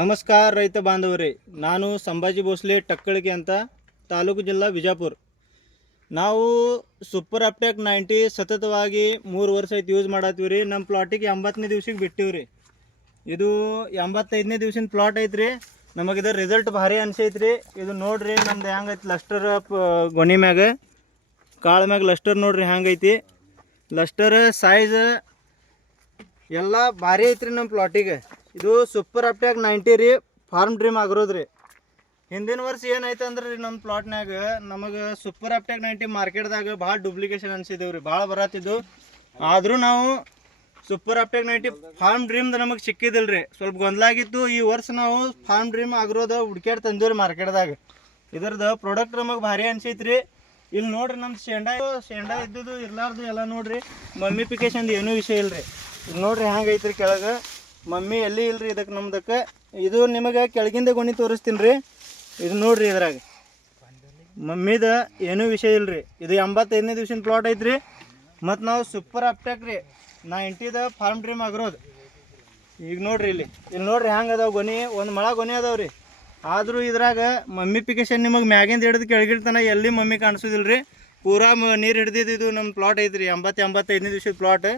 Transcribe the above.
ನಮಸ್ಕಾರ ರೈತ ಬಾಂಧವರೇ, ನಾನು ಸಂಭಾಜಿ ಭೋಸ್ಲೆ ಟಕ್ಕಳಿಗೆ ಅಂತ, ತಾಲೂಕು ಜಿಲ್ಲಾ ವಿಜಾಪುರ. ನಾವು ಸೂಪರ್ ಅಪ್ಟೆಕ್ 90 ಸತತವಾಗಿ 3 ವರ್ಷ ಆಯ್ತು ಯೂಸ್ ಮಾಡತ್ತೀವಿ ರೀ. ನಮ್ಮ ಪ್ಲಾಟಿಗೆ 80ನೇ ದಿವ್ಸಕ್ಕೆ ಬಿಟ್ಟಿವಿ ರೀ. ಇದು 85ನೇ ದಿವ್ಸಿನ ಪ್ಲಾಟ್ ಐತ್ರಿ. ನಮಗೆ ಇದರ ರಿಸಲ್ಟ್ ಭಾರಿ ಅನ್ಸೈತ್ರಿ. ಇದು ನೋಡ್ರಿ ನಮ್ದು ಹೆಂಗೈತಿ ಲಸ್ಟರ್ ಗೊನೆ ಮ್ಯಾಗ ಕಾಳ ಮ್ಯಾಗ ಲಸ್ಟರ್ ನೋಡ್ರಿ ಹೆಂಗೈತಿ. ಲಸ್ಟರ್ ಸೈಜ್ ಎಲ್ಲ ಭಾರಿ ಐತ್ರಿ ನಮ್ಮ ಪ್ಲಾಟಿಗೆ. ಇದು ಸೂಪರ್ ಅಪ್ಟೆಕ್ 90 ರೀ, ಫಾರ್ಮ್ ಡ್ರೀಮ್ ಆಗಿರೋದು ರೀ. ಹಿಂದಿನ ವರ್ಷ ಏನಾಯ್ತು ಅಂದ್ರೆ ರೀ, ನಮ್ಮ ಪ್ಲಾಟ್ನಾಗ ನಮಗೆ ಸೂಪರ್ ಅಪ್ಟೆಕ್ 90 ಮಾರ್ಕೆಟ್ದಾಗ ಭಾಳ ಡೂಪ್ಲಿಕೇಶನ್ ಅನ್ಸಿದ್ದೇವೆ ರೀ, ಭಾಳ ಬರತ್ತಿದ್ದು. ಆದರೂ ನಾವು ಸೂಪರ್ ಅಪ್ಟೆಕ್ 90 ಫಾರ್ಮ್ ಡ್ರೀಮ್ದು ನಮಗೆ ಸಿಕ್ಕಿದಿಲ್ಲ ರೀ, ಸ್ವಲ್ಪ ಗೊಂದಲಾಗಿತ್ತು. ಈ ವರ್ಷ ನಾವು ಫಾರ್ಮ್ ಡ್ರೀಮ್ ಆಗಿರೋದು ಹುಡ್ಕ್ಯಾಡ್ ತಂದೀವಿ ರೀ ಮಾರ್ಕೆಟ್ದಾಗ. ಇದ್ರದ್ದು ಪ್ರಾಡಕ್ಟ್ ನಮಗೆ ಭಾರಿ ಅನ್ಸೈತೆ ರೀ. ಇಲ್ಲಿ ನೋಡ್ರಿ ನಮ್ಮ ಶೇಂಡಾ ಇದ್ದುದು ಇರ್ಲಾರ್ದು ಎಲ್ಲ ನೋಡ್ರಿ. ಮಮ್ಮಿಫಿಕೇಶನ್ದು ಏನೂ ವಿಷಯ ಇಲ್ಲ ರೀ. ಇಲ್ಲಿ ನೋಡ್ರಿ ಹೆಂಗೈತ್ರಿ ಕೆಳಗೆ ಮಮ್ಮಿ ಎಲ್ಲಿ ಇಲ್ರಿ ಇದಕ್ಕೆ ನಮ್ದಕ್ಕೆ. ಇದು ನಿಮಗೆ ಕೆಳಗಿಂದ ಗೊನೆ ತೋರಿಸ್ತೀನಿ ರೀ. ಇದು ನೋಡ್ರಿ ಇದ್ರಾಗ ಮಮ್ಮಿದ ಏನೂ ವಿಷಯ ಇಲ್ಲ ರೀ. ಇದು 85ನೇ ದಿವ್ಸಿನ ಪ್ಲಾಟ್ ಐತ್ರಿ. ಮತ್ತು ನಾವು ಸೂಪರ್ ಅಪ್ಟೆಕ್ ರೀ 90ದ ಫಾರ್ಮ್ ಡ್ರೀಮ್ ಆಗಿರೋದು. ಈಗ ನೋಡ್ರಿ ಇಲ್ಲಿ ನೋಡ್ರಿ ಹೆಂಗೆ ಅದಾವೆ ಗೊನೆ, ಒಂದು ಮಳ ಗೊನೆ ಅದಾವೆ ರೀ. ಆದರೂ ಇದ್ರಾಗ ಮಮ್ಮಿಫಿಕೇಶನ್ ನಿಮಗೆ ಮ್ಯಾಗಿಂದ ಹಿಡಿದು ಕೆಳಗಿಡ್ತಾನೆ ಎಲ್ಲಿ ಮಮ್ಮಿ ಕಾಣಿಸೋದಿಲ್ಲ ರೀ. ಪೂರಾ ನೀರು ಹಿಡ್ದಿದ್ದು ನಮ್ಮ ಪ್ಲಾಟ್ ಐತ್ರಿ. 85ನೇ ದಿವ್ಸದ ಪ್ಲಾಟ್.